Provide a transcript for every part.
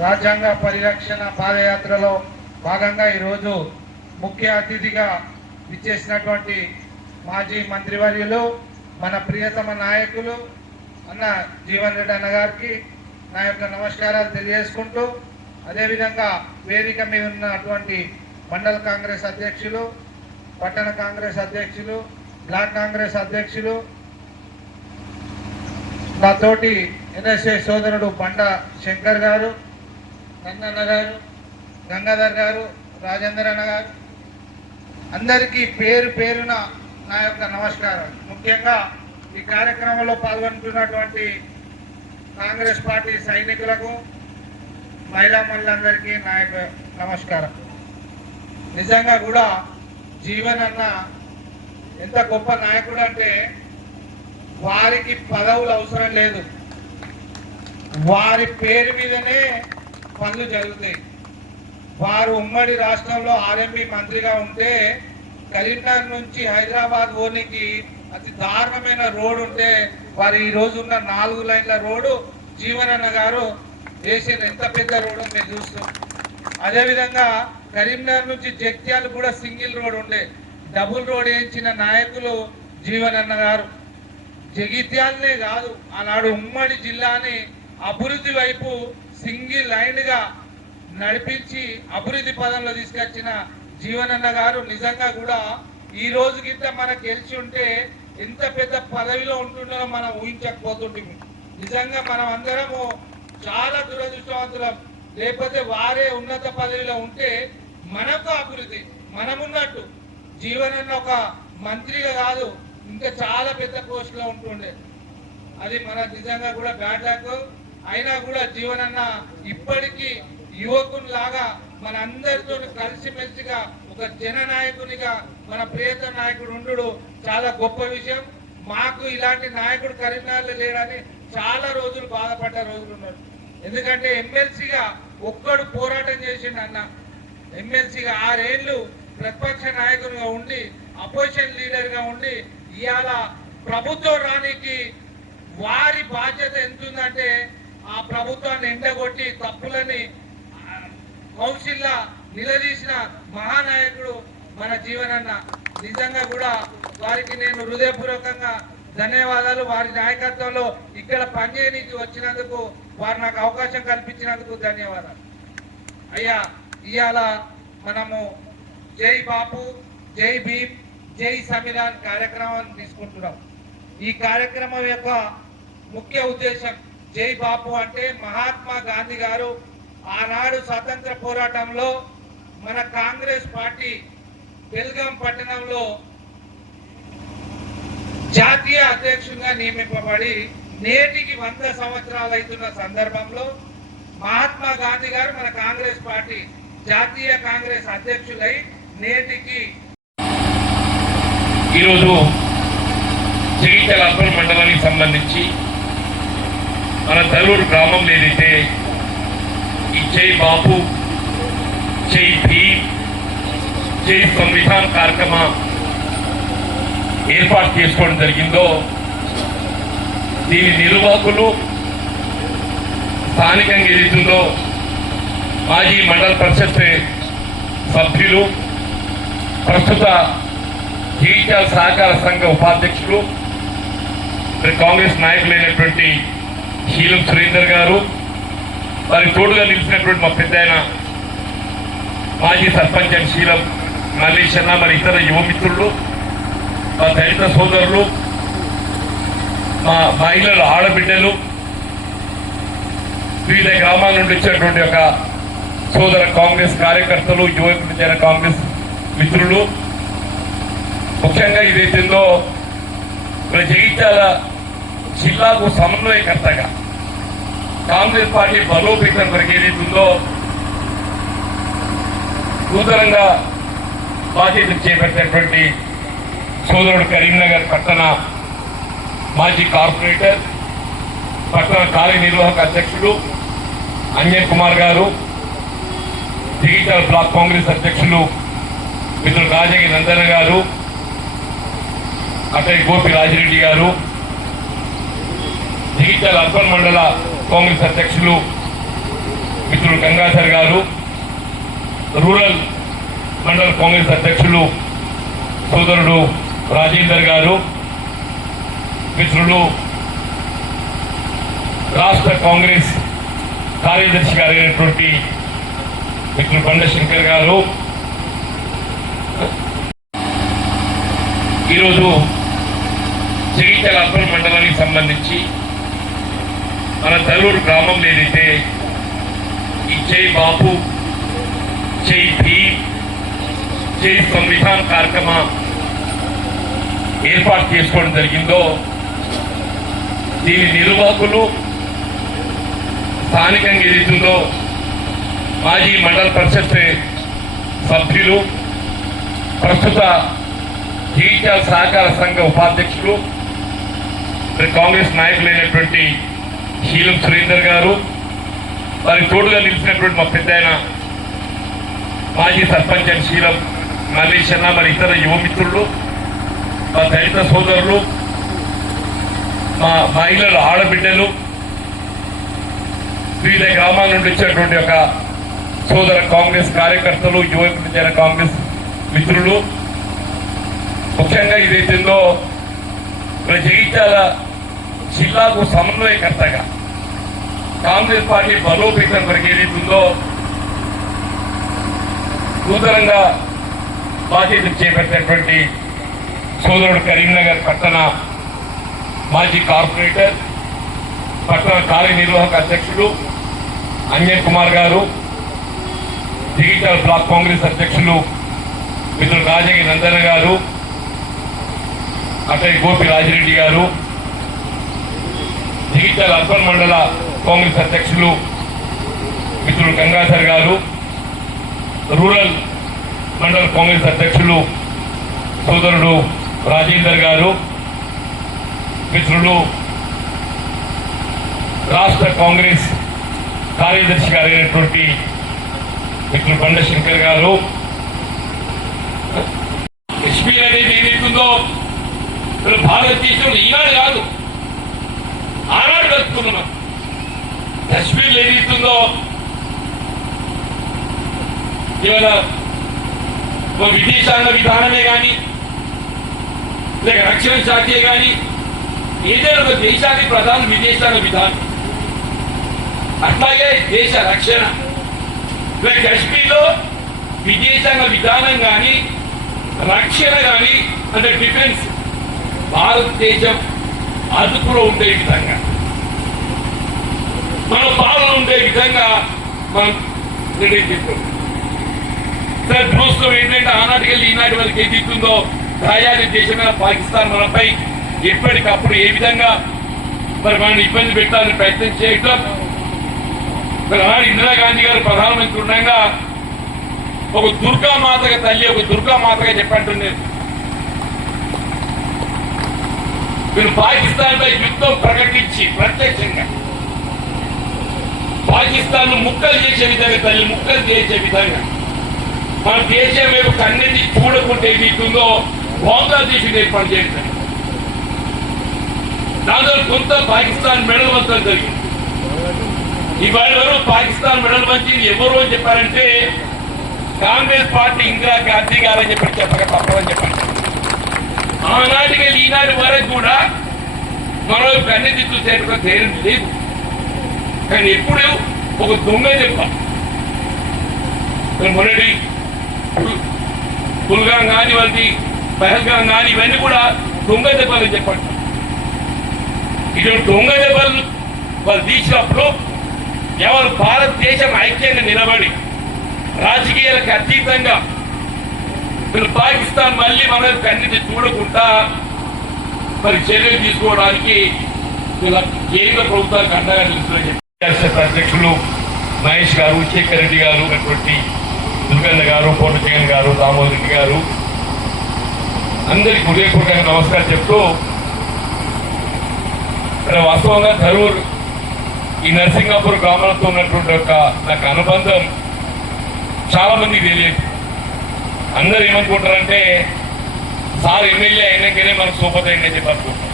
రాజ్యాంగ పరిరక్షణ పాదయాత్రలో భాగంగా ఈరోజు ముఖ్య అతిథిగా విచ్చేసినటువంటి మాజీ మంత్రివర్యులు మన ప్రియతమ నాయకులు అన్న జీవన్ రెడ్డి అన్న గారికి నా యొక్క నమస్కారాలు తెలియజేసుకుంటూ, అదేవిధంగా వేదిక మీద ఉన్నటువంటి మండల కాంగ్రెస్ అధ్యక్షులు, పట్టణ కాంగ్రెస్ అధ్యక్షులు, బ్లాక్ కాంగ్రెస్ అధ్యక్షులు, నాతోటి ఎన్ఎస్ఏ సోదరుడు బండ శంకర్ గారు, నన్నన్న గారు, గంగాధర్ గారు, రాజేందర్ అన్న గారు, అందరికీ పేరు పేరున నా యొక్క నమస్కారం. ముఖ్యంగా ఈ కార్యక్రమంలో పాల్గొంటున్నటువంటి కాంగ్రెస్ పార్టీ సైనికులకు, మహిళా మనులందరికీ నా యొక్క నమస్కారం. నిజంగా కూడా జీవన్ అన్న ఎంత గొప్ప నాయకుడు అంటే, వారికి పదవులు అవసరం లేదు, వారి పేరు మీదనే పనులు జరుగుతాయి. వారు ఉమ్మడి రాష్ట్రంలో ఆర్ఎంపీ మంత్రిగా ఉంటే కరీంనగర్ నుంచి హైదరాబాద్ ఓనికి అతి దారుణమైన రోడ్ ఉంటే వారు ఈ రోజు ఉన్న 4 లైన్ల రోడ్డు జీవనన్న గారు వేసిన ఎంత పెద్ద రోడ్డు మేము చూస్తాం. అదేవిధంగా కరీంనగర్ నుంచి జగిత్యాల కూడా సింగిల్ రోడ్ ఉండే, డబుల్ రోడ్ వేయించిన నాయకులు జీవనన్న గారు. జగిత్యాలనే కాదు, ఆనాడు ఉమ్మడి జిల్లాని అభివృద్ధి వైపు సింగిల్ లైన్గా నడిపించి అభివృద్ధి పదంలో తీసుకొచ్చిన జీవనన్న గారు నిజంగా కూడా ఈ రోజు గిట్ట మనకు గెలిచి ఉంటే ఎంత పెద్ద పదవిలో ఉంటుందో మనం ఊహించకపోతుంటాము. నిజంగా మనం అందరము చాలా దురదృష్టవంతులం. లేకపోతే వారే ఉన్నత పదవిలో ఉంటే మనకు అభివృద్ధి, మనమున్నట్టు జీవనన్న ఒక మంత్రిగా కాదు, ఇంకా చాలా పెద్ద పోస్టులో ఉంటుండే. అది మన నిజంగా కూడా బ్యాడ్ లక్. అయినా కూడా జీవనన్న ఇప్పటికీ యువకునిలాగా మన అందరితో కలిసిమెలిసిగా ఒక జననాయకునిగా మన ప్రియత నాయకుడు ఉండు చాలా గొప్ప విషయం. మాకు ఇలాంటి నాయకుడు కరీంనగర్లో లేడని చాలా రోజులు బాధపడ్డ రోజులు ఉన్నారు. ఎందుకంటే ఎమ్మెల్సీగా ఒక్కడు పోరాటం చేసిండు అన్న. ఎమ్మెల్సీగా 6 ఏళ్ళు ప్రతిపక్ష నాయకునిగా ఉండి, అపోజిషన్ లీడర్గా ఉండి, ఇవాళ ప్రభుత్వం రానికి వారి బాధ్యత ఎంతుందంటే ఆ ప్రభుత్వాన్ని ఎండగొట్టి తప్పులని కౌన్సిల్లా నిలదీసిన మహానాయకుడు మన జీవనన్న. నిజంగా కూడా వారికి నేను హృదయపూర్వకంగా ధన్యవాదాలు. వారి నాయకత్వంలో ఇక్కడ పనిచేయడానికి వచ్చినందుకు, వారు నాకు అవకాశం కల్పించినందుకు ధన్యవాదాలు. అయ్యా, ఇవాళ మనము జై బాపు, జై భీమ్, జై సంవిధాన్ కార్యక్రమాన్ని తీసుకుంటున్నాం. ఈ కార్యక్రమం యొక్క ముఖ్య ఉద్దేశం జై బాపు అంటే మహాత్మా గాంధీ గారు ఆనాడు స్వాతంత్ర పోరాటంలో మన కాంగ్రెస్ పార్టీ బెల్గాం పట్టణంలో జాతీయ అధ్యక్షుడిగా నియమింపబడి నేటికి 100 సంవత్సరాలు అవుతున్న సందర్భంలో మహాత్మా గాంధీ గారు మన కాంగ్రెస్ పార్టీ జాతీయ కాంగ్రెస్ అధ్యక్షులై నేటికి ఈరోజు జగిత్యాల అర్బన్ మండలానికి సంబంధించి మన తల్లూరు గ్రామంలో ఏదైతే ఈ జై బాపు, జై భీమ్, జై సంవిధాన్ కార్యక్రమం ఏర్పాటు చేసుకోవడం జరిగిందో, దీని నిర్వాహకులు స్థానికంగా ఏదైతుందో మాజీ మండల పరిషత్ సభ్యులు, ప్రస్తుత జగిత్యాల సహకార సంఘ ఉపాధ్యక్షులు, కాంగ్రెస్ నాయకులైనటువంటి శీలం సురేందర్ గారు, వారి తోడుగా నిలిచినటువంటి మా పెద్ద ఆయన మాజీ సర్పంచ్ అని శీలం మల్లేష్ అన్న, మరి ఇతర యువమిత్రులు, మా దళిత సోదరులు, మా మహిళలు, ఆడబిడ్డలు, వివిధ గ్రామాల నుండి వచ్చినటువంటి ఒక సోదర కాంగ్రెస్ కార్యకర్తలు, యువకులు, జన కాంగ్రెస్ మిత్రులు, ముఖ్యంగా ఇదైతుందో మన జగిత్యాల జిల్లాకు సమన్వయకర్తగా కాంగ్రెస్ పార్టీ బలోపేతం కొరకు ఏదైతుందో నూతనంగా బాధ్యతలు చేపట్టినటువంటి సోదరుడు కరీంనగర్ పట్టణ మాజీ కార్పొరేటర్, పట్టణ కార్యనిర్వాహక అధ్యక్షుడు అంజన్ కుమార్ గారు, జగిత్యాల బ్లాక్ కాంగ్రెస్ అధ్యక్షులు మిత్రులు రాజగి నందన గారు, అటై గోపి రాజిరెడ్డి గారు, జగిత్యాల అర్బన్ మండల కాంగ్రెస్ అధ్యక్షులు మిత్రులు గంగాధర్ గారు, రూరల్ మండల కాంగ్రెస్ అధ్యక్షులు సోదరుడు రాజేందర్ గారు, మిత్రులు రాష్ట్ర కాంగ్రెస్ కార్యదర్శి గారైనటువంటి మిత్రులు బండ శంకర్ గారు, ఈరోజు జగిత్యాల అర్బన్ మండలానికి సంబంధించి మన తల్లూరు గ్రామంలో ఏదైతే ఈ జై బాపు, జై భీమ్, జై సంవిధాన్ కార్యక్రమం ఏర్పాటు చేసుకోవడం జరిగిందో దీని నిర్వాహకులు స్థానికంగా ఏదైతుందో మాజీ మండల పరిషత్ సభ్యులు, ప్రస్తుత జగిత్యాల సహకార సంఘ ఉపాధ్యక్షులు, కాంగ్రెస్ నాయకులైనటువంటి శీలం సురేందర్ గారు, వారి తోడుగా నిలిచినటువంటి మా పెద్దాయన మాజీ సర్పంచ్ అని శీలం మల్లేష్ అన్న, మరి ఇతర యువమిత్రులు, మా దళిత సోదరులు, మా మహిళల ఆడబిడ్డలు, వివిధ గ్రామాల నుండి వచ్చినటువంటి ఒక సోదర కాంగ్రెస్ కార్యకర్తలు, యువజన కాంగ్రెస్ మిత్రులు, ముఖ్యంగా ఇదైతుందో జగిత్యాల జిల్లాకు సమన్వయకర్తగా కాంగ్రెస్ పార్టీ బలోపేతం వరకు ఏదైతుందో నూతనంగా బాధ్యత చేపట్టినటువంటి సోదరుడు కరీంనగర్ పట్టణ మాజీ కార్పొరేటర్, పట్టణ కార్యనిర్వాహక అధ్యక్షులు అంజన్ కుమార్ గారు, జగిత్యాల బ్లాక్ కాంగ్రెస్ అధ్యక్షులు మిత్రులు రాజగిరి నందన గారు, అటై గోపి రాజిరెడ్డి గారు, జగిత్యాల అర్బన్ మండల కాంగ్రెస్ అధ్యక్షులు మిత్రులు గంగాధర్ గారు, రూరల్ మండల కాంగ్రెస్ అధ్యక్షులు సోదరుడు రాజేందర్ గారు, మిత్రులు రాష్ట్ర కాంగ్రెస్ కార్యదర్శి గారైనటువంటి మిత్రులు బండ శంకర్ గారు, ఎస్పీ అనేది ఏదైతుందో భారతదేశంలో ఈనాడు కాదు ఆనాడు కలుపుకున్నాం. కశ్మీర్ ఏదైతుందో ఇవాళ విదేశాంగ విధానమే కానీ లేక రక్షణ శాఖే కానీ ఏదైనా ఒక దేశానికి ప్రధాన విదేశాంగ విధానం, అట్లాగే దేశ రక్షణ లేక కశ్మీర్లో విదేశాంగ విధానం కానీ రక్షణ కానీ అంటే డిఫెన్స్ భారతదేశం అదుపులో ఉండే విధంగా, మన పాలన ఉండే విధంగా మనం నిర్ణయం తీసుకుంటాం. సార్ దృష్టం ఏంటంటే ఆనాటికి వెళ్ళి ఈనాటి వరకు ఏది ఇస్తుందో తయారీ దేశమైన పాకిస్తాన్ మనపై ఎప్పటికప్పుడు ఏ విధంగా మరి మనం ఇబ్బంది పెట్టాలని ప్రయత్నం చేయటం, మరి ఆనాడు ఇందిరాగాంధీ గారు ప్రధానమంత్రి ఉండగా ఒక దుర్గామాతగా తల్లి, ఒక దుర్గామాతగా చెప్పంటున్నారు. వీళ్ళు పాకిస్తాన్ పై యుద్ధం ప్రకటించి ప్రత్యక్షంగా పాకిస్తాన్ ముక్కలు చేసే విధంగా తల్లి ముక్కలు చేసే విధంగా మన దేశం వైపు కన్నెత్తి చూడకుంటే ఏదైతుందో బంగ్లాదేశ్ ఏర్పాటు చేయడం, దాంతో కొంత పాకిస్తాన్ మెడల్ వంచడం జరిగింది. ఇవాళ వరకు పాకిస్తాన్ మెడల్ వంచింది ఎవరు అని చెప్పారంటే కాంగ్రెస్ పార్టీ ఇందిరా గాంధీ గారని చెప్పక తప్పదని చెప్పారు. ఆనాటికి ఈనాటి వరకు కూడా మరో కన్నెత్తి చూసేటువంటి ధైర్యం లేదు. కానీ ఎప్పుడు ఒక దొంగ చెప్పాలి, మొన్నటి కుల్గాం కానీ వాళ్ళది పహల్గాం కానీ ఇవన్నీ కూడా దొంగ దెబ్బలని చెప్పండి. ఇటువంటి దొంగ దెబ్బలు వాళ్ళు తీసినప్పుడు ఎవరు భారతదేశం ఐక్యంగా నిలబడి రాజకీయాలకు అతీతంగా వీళ్ళు పాకిస్తాన్ మళ్ళీ మన కన్నీటి చూడకుండా మరి చర్యలు తీసుకోవడానికి వీళ్ళ కేంద్ర ప్రభుత్వానికి అండగా నిలుస్తుందని చెప్పి అధ్యక్షులు మహేష్ గారు, శేఖర్ రెడ్డి గారు, అటువంటి దుర్గన్న గారు, కోట జగన్ గారు, దామోదర్ రెడ్డి గారు, అందరికీ హృదయపూర్వకంగా నమస్కారం చెప్తూ వాస్తవంగా ధరూర్ ఈ నరసింగాపూర్ గ్రామాలతో ఉన్నటువంటి ఒక నాకు అనుబంధం చాలా మందికి తెలియదు. అందరు ఏమనుకుంటారంటే సార్ ఎమ్మెల్యే అయినాకనే మనకు సోపతి అయిందని చెప్పి అనుకుంటారు.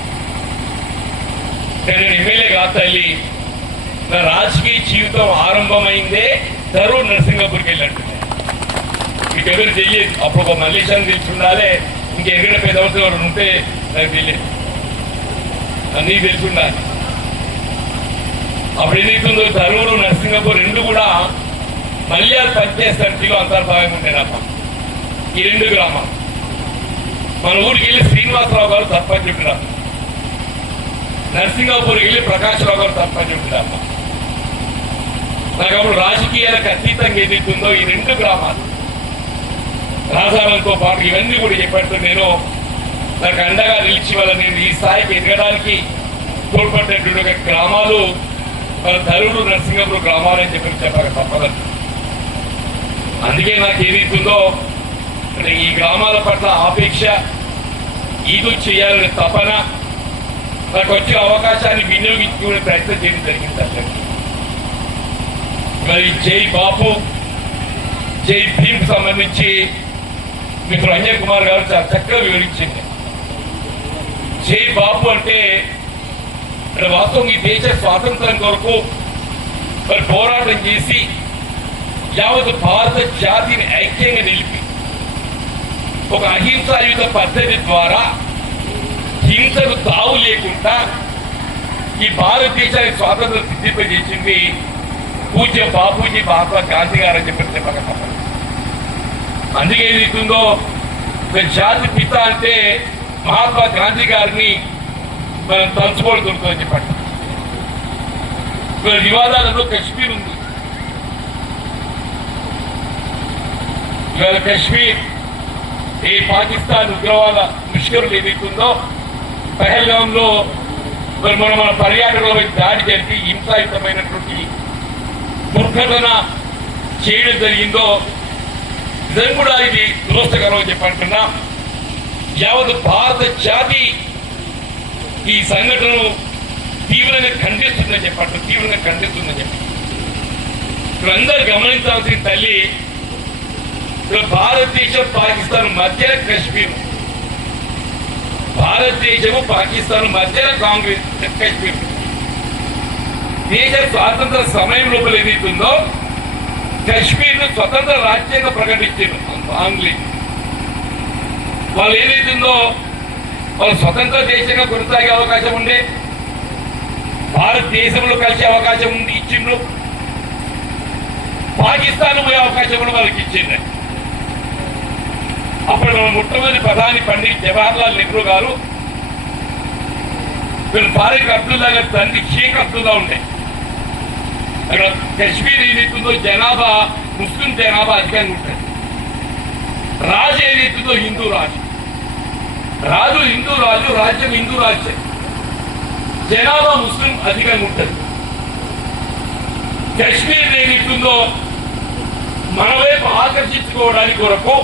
నేను ఎమ్మెల్యే కాదు తల్లి, నా రాజకీయ జీవితం ఆరంభమైందే ధరూర్ నరసింగపూర్కి వెళ్ళండి. మీకు ఎవరు తెలియదు, అప్పుడు ఒక మల్లేశాన్ని తెలిసి ఉండాలి, ఇంకెక్కడ పెద్ద అవసరం ఉంటే నాకు తెలియదు, అన్నీ తెలిసి ఉండాలి. అప్పుడు ఏదైతుందో ధరూరు నరసింగపూర్ రెండు కూడా మల్యార్ పంచాయత్ సమితిలో అంతర్భాగంగా ఉండేనప్ప. ఈ రెండు గ్రామాలు మన ఊరికి వెళ్ళి శ్రీనివాసరావు గారు సర్పంచ్ ఉంటున్నారు, నరసింగాపూర్కి వెళ్ళి ప్రకాశ్రావు గారు సర్పంచ్ ఉంటున్నారమ్మ. నాకు అప్పుడు రాజకీయాలకు అతీతంగా ఏదైతుందో ఈ రెండు గ్రామాలు రాజాలతో పాటు ఇవన్నీ కూడా చెప్పాడు. నేను నాకు అండగా నిలిచి వల్ల నేను ఈ స్థాయికి ఎదగడానికి తోడ్పడినటువంటి గ్రామాలు మన ధరుడు నరసింగపూర్ గ్రామాలు అని చెప్పారు తప్పదని. అందుకే నాకు ఏదైతుందో ఈ గ్రామాల పట్ల ఆపేక్ష, ఈదు చేయాలనే తపన, నాకు వచ్చే అవకాశాన్ని వినియోగించుకునే ప్రయత్నం చేయడం జరిగింది. అసలు మరి జై బాపు జై భీమ్ సంబంధించి మిత్రుడు అంజయ్ కుమార్ గారు చాలా చక్కగా వివరించింది. జై బాపు అంటే వాస్తవం ఈ దేశ స్వాతంత్రం కొరకు మరి పోరాటం చేసి యావత్ భారత జాతిని ఐక్యంగా నిలిపి ఒక అహింసాయుత పద్ధతి ద్వారా హింసకు తావు లేకుండా ఈ భారతదేశానికి స్వాతంత్రం సిద్ధింపజేసింది పూజ్య బాపూజీ మహాత్మా గాంధీ గారు అని చెప్పి చెప్పక తప్పదు. అందుకే ఏదైతుందో జాతి పిత అంటే మహాత్మా గాంధీ గారిని మనం తలుచుకోవడం దొరుకుతుందని చెప్పండి. వివాదాలలో కశ్మీర్ ఉంది. ఇవాళ కశ్మీర్ ఏ పాకిస్తాన్ ఉగ్రవాద ముష్కరులు ఏదైతుందో పహల్గాంలో మరి మన పర్యాటకులపై దాడి జరిపి హింసాయుతమైనటువంటి దుర్ఘటన చేయడం జరిగిందో నిజం కూడా ఇది దురదృష్టకరం అని చెప్పంటున్నా. యావత్ భారత జాతి ఈ సంఘటనను తీవ్రంగా ఖండిస్తుందని చెప్పంటారు, తీవ్రంగా ఖండిస్తుందని చెప్పి ఇక్కడ అందరూ గమనించాల్సిన తల్లి, ఇక్కడ భారతదేశం పాకిస్తాన్ మధ్య కశ్మీర్, భారతదేశము పాకిస్తాన్ మధ్య కాంగ్రెస్ కశ్మీర్. దేశ స్వాతంత్ర సమయం లోపల ఏదైతుందో కశ్మీర్ ను స్వతంత్ర రాజ్యంగా ప్రకటించారు ఆంగ్లేయులు. వాళ్ళు ఏదైతుందో వాళ్ళు స్వతంత్ర దేశంగా కొనసాగే అవకాశం ఉండే, భారతదేశంలో కలిసే అవకాశం ఉంది ఇచ్చిండ్రు, పాకిస్తాన్ పోయే అవకాశం కూడా వాళ్ళకి ఇచ్చింది. అప్పుడు మన మొట్టమొదటి ప్రధాని పండిట్ జవహర్లాల్ నెహ్రూ గారు వీళ్ళు ఫారూక్ అబ్దుల్లా గారి తండ్రి షేక్ అబ్దుల్లా ఉండే. అక్కడ కశ్మీర్ ఏదైతుందో జనాభా ముస్లిం జనాభా అధికంగా ఉంటుంది. రాజు ఏదైతుందో హిందూ రాజు, రాజు హిందూ రాజు, రాజ్యం హిందూ రాజ్యం, జనాభా ముస్లిం అధికంగా ఉంటుంది. కశ్మీర్ ఏదైతుందో మన వైపు ఆకర్షించుకోవడానికి కొరకు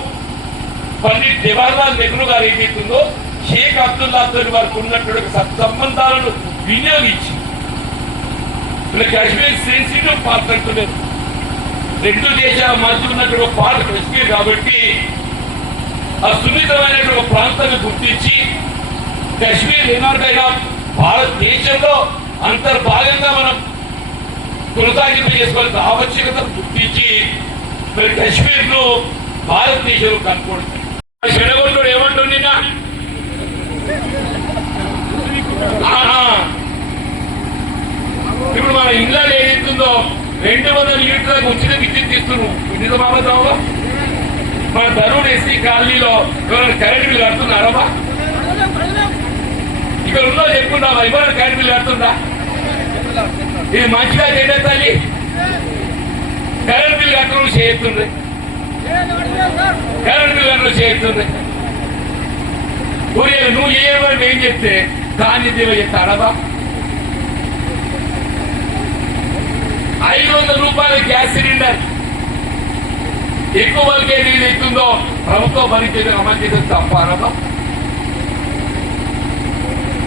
పండిట్ జవహర్లాల్ నెహ్రూ గారు ఏదైతుందో షేక్ అబ్దుల్లాతో వారికి ఉన్నటువంటి సత్సంబంధాలను వినియోగించి కాశ్మీర్ సెన్సిటివ్ పార్ట్ అంటున్నారు. రెండు దేశాల మధ్య ఉన్నటువంటి ఒక పార్ట్ కశ్మీర్ కాబట్టి ఆ సున్నితమైనటువంటి ఒక ప్రాంతాన్ని గుర్తించి కశ్మీర్ ఎన్నటికైనా భారతదేశంలో అంతర్భాగంగా మనం కొనసాగింపు చేసుకోవాల్సిన ఆవశ్యకతను గుర్తించి మరి కశ్మీర్ ను భారతదేశంలో కనుక్కోండి. చెడగొట్టుడు ఏమంటుంది, ఇప్పుడు మన ఇంగ్లాండ్ ఏదైతుందో 200 యూనిట్లకు ఉచిత విద్యుత్ ఇస్తున్నారు. నిజమాబద్దామా? మన ధరూర్ ఎస్సీ కాలనీలో ఎవరైనా కరెంట్ బిల్లు కడుతున్నారమ్మా? ఇక్కడ ఉన్నో చెప్పుకున్నావా ఎవరైనా కరెంట్ బిల్లు కడుతుందా? ఇది మంచిగా చేయడం తల్లి. కరెంట్ బిల్లు కట్టడం చేస్తుంది, కరెంట్ బిల్లు కట్టడం చేస్తుంది. నువ్వు ఏమని ఏం చెప్తే దాన్ని దేవ చెప్తాడబా. 500 రూపాయల గ్యాస్ సిలిండర్ ఎక్కువ వాళ్ళకి ఏది అవుతుందో ప్రభుత్వం భరించేది అమలు చేసేది తప్పారబా.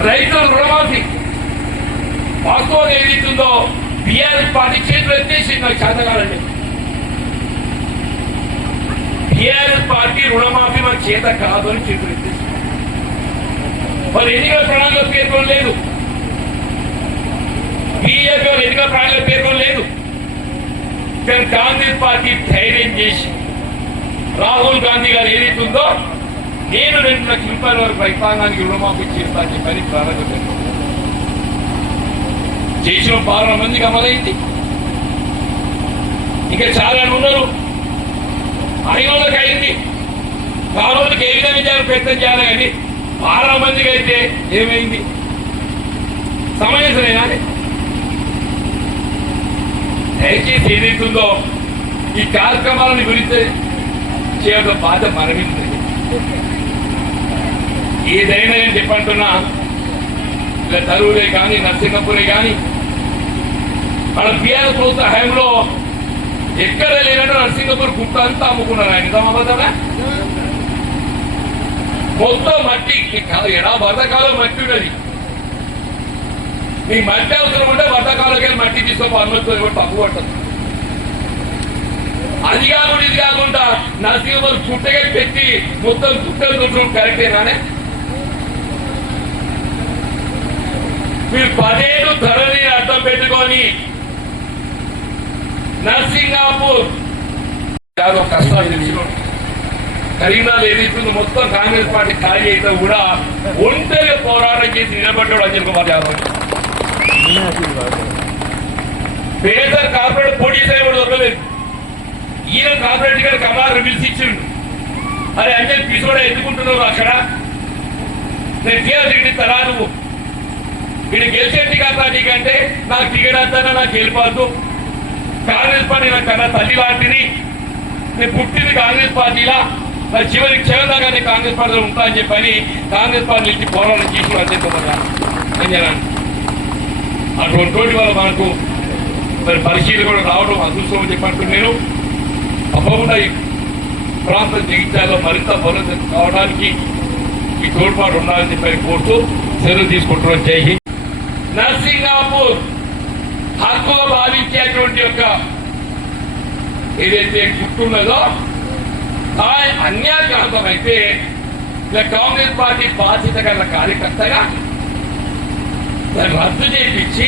రైతుల రుణమాఫీ వాస్తవం ఏదైతుందో బీఆర్ఎస్ పార్టీ చేతులు ఎత్తేసి నాకు చేతగాలండి. బీఆర్ఎస్ పార్టీ రుణమాఫీ మన చేత కాదు అని చేతులు ఎత్తేసి మరి ఎన్నికల ప్రణాళిక పేర్కొనలేదు, బీజేపీ ఎన్నికల ప్రణాళిక పేర్కొనలేదు. కానీ కాంగ్రెస్ పార్టీ ధైర్యం చేసి రాహుల్ గాంధీ గారు ఏదైతుందో నేను 2 లక్షల రూపాయల వరకు రైతాంగానికి రుణమాఫీ చేస్తానని చెప్పని ప్రారంభించాను. చేసిన పాలన మందికి అమలైంది. ఇంకా చాలా ఉన్నారు. 500కి అయింది. ఆ రోజుకి ఏ విధంగా చేయాలి ప్రయత్నం చేయాలి. కానీ 6 మందికి అయితే ఏమైంది? సమయసరేనా? దయచేసి ఏదైతుందో ఈ కార్యక్రమాలను గురించి చేయడం బాధ మనమింది. ఏదైనా నేను చెప్పంటున్నా, ఇలా తరువులే కానీ నరసింగపురే కానీ మన బీఆర్ ప్రభుత్వ హయాంలో ఎక్కడ లేనట్టు నరసింగపూర్ గుట్ట అంతా అమ్ముకున్నారు. ఆయన నిజామాబాద్ మొత్తం మట్టి ఎడా వర్షకాలం మట్టి ఉన్నది. మీ మట్టి అవసరం ఉంటే వర్షకాలంకి వెళ్ళి మట్టి తీసుకో అనుమతి తప్పు పట్టదు. అది కాకుండా ఇది కాకుండా నరసింహపూర్ గుట్టగా పెట్టి మొత్తం గుట్టలు చుట్టడం కరెక్టేనానే? మీరు 10 ఏళ్ళు ధరని అర్థం పెట్టుకొని నర్సింగాపూర్ కష్టాలు తెలిసిన కరీంనగర్ ఏదైతుందో మొత్తం కాంగ్రెస్ పార్టీ ఖాళీ అయితే కూడా ఒంటరిగా పోరాటం చేసి నిలబడ్డాడు అనిల్ కుమార్ యాదవ్. పేద కార్పొరేట్ పోటీ చేయబడి దొరకలేదు. ఈయన కార్పొరేట్ గారు కమలారు పిలిచిచ్చిండు. అరే అంజల్ పిసోడ ఎందుకుంటున్నావు అక్కడ? నేను టీఆర్ఎస్ ఇస్తారా నువ్వు? వీడు గెలిచేది కాదా నీకంటే నాకు టికెట్ అంతా నాకు వెళ్ళిపోద్దు. కాంగ్రెస్ పార్టీ నాకు కన్నా తల్లి లాంటిది. నేను పుట్టింది కాంగ్రెస్ పార్టీలా, నా చివరికి చివరిదాకా నేను కాంగ్రెస్ పార్టీలో ఉంటా అని చెప్పని కాంగ్రెస్ పార్టీ నుంచి పోరాటం చేసి అంజనా అటువంటి వల్ల మనకు మరి పరిశీలన కూడా రావడం అదృష్టం అని చెప్పంటున్నాను. నేను తప్పకుండా ఈ ప్రాంత జగిత్యాలలో మరింత బలోపేతం కావడానికి ఈ తోడ్పాటు ఉండాలని చెప్పని కోరుతూ సెలవు తీసుకుంటున్నాం. జై హింద్. నర్సింగాపూర్ హక్కుగా భావించేటువంటి యొక్క ఏదైతే గుర్తున్నదో అన్యాయకాంతమైతే కాంగ్రెస్ పార్టీ బాధ్యత గల కార్యకర్తగా దాన్ని రద్దు చేయించి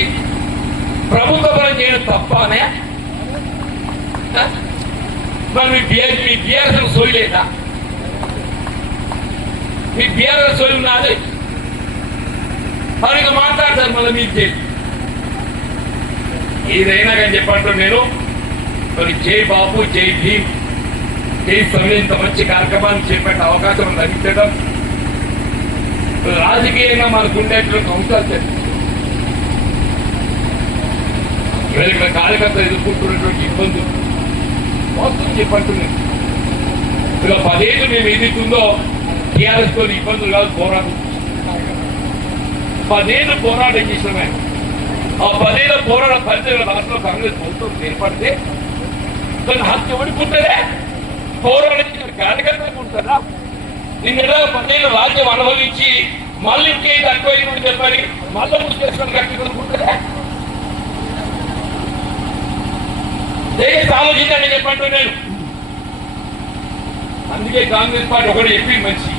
ప్రభుత్వ పరం చేయడం తప్పనే? మరి మీ బీఆర్ఎస్ సోయి లేదా? మీ బీఆర్ఎస్ సోయి ఉన్నది. మరి ఇంకా మాట్లాడతారు మళ్ళీ మీకు చేసి ఏదైనా కానీ చెప్పంటూ నేను మరి జై బాబు, జై భీమ్, జై సమయం ఇంత మంచి కార్యక్రమాన్ని చేపట్టే అవకాశం లభించడం రాజకీయంగా మనకు ఉండేటువంటి అంశాలు ఇక్కడ కార్యకర్తలు ఎదుర్కొంటున్నటువంటి ఇబ్బందులు మొత్తం చెప్పంటున్నాను. ఇలా 10 ఏళ్ళు మేము ఏదైతుందో టీఆర్ఎస్ తో ఇబ్బందులు కాదు, పోరాటం 10 ఏళ్ళు పోరాటం చేసినామే. ఆ 10 ఏళ్ళ పోరాట పరిచయం రాష్ట్రంలో కాంగ్రెస్ ప్రభుత్వం ఏర్పడితే దాని హక్కు ఎవడుకుంటుందే? పోరాటం కార్యకర్తలకు ఉంటుందా? నిన్న 10 ఏళ్ళు రాజ్యం అనుభవించి మళ్ళీ ఇంకే తక్కువ చెప్పని మళ్ళీ ముసుకేసుకొని కట్టుకుంటుందే? దయచేసి ఆలోచించండి చెప్పంటూ నేను. అందుకే కాంగ్రెస్ పార్టీ ఒకటి చెప్పి మంచి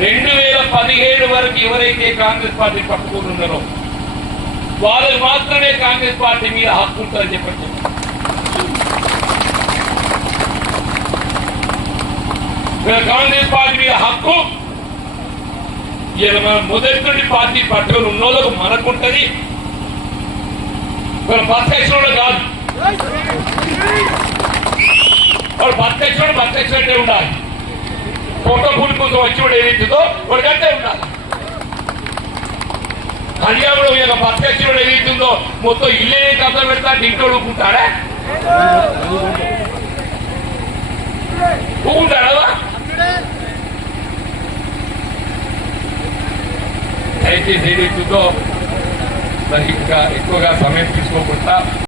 2017 వరకు ఎవరైతే కాంగ్రెస్ పార్టీ పట్టుకుంటున్నారో వాళ్ళు మాత్రమే కాంగ్రెస్ పార్టీ మీద హక్కు ఉంటుందని చెప్పండి. కాంగ్రెస్ పార్టీ మీద హక్కు మొదటి నుండి పార్టీ పట్టుకొని ఉన్నోళ్ళకు మనకుంటది. ప్రత్యక్షంలో కాదు, వాడు ప్రత్యక్షంటే ఉండాలి. ఫోటో పూల్ కోసం వచ్చి కూడా ఏదైతుందో వాడికంటే ఉండాలి. హర్యానాలో ప్రత్యక్షంలో ఏదైతుందో మొత్తం ఇల్లే కథ పెడతా ఇంట్లో ఊపుకుంటారా? ఊపుకుంటాడా? దయచేసి ఏదైతుందో మరి ఇంకా ఎక్కువగా సమయం తీసుకోకుండా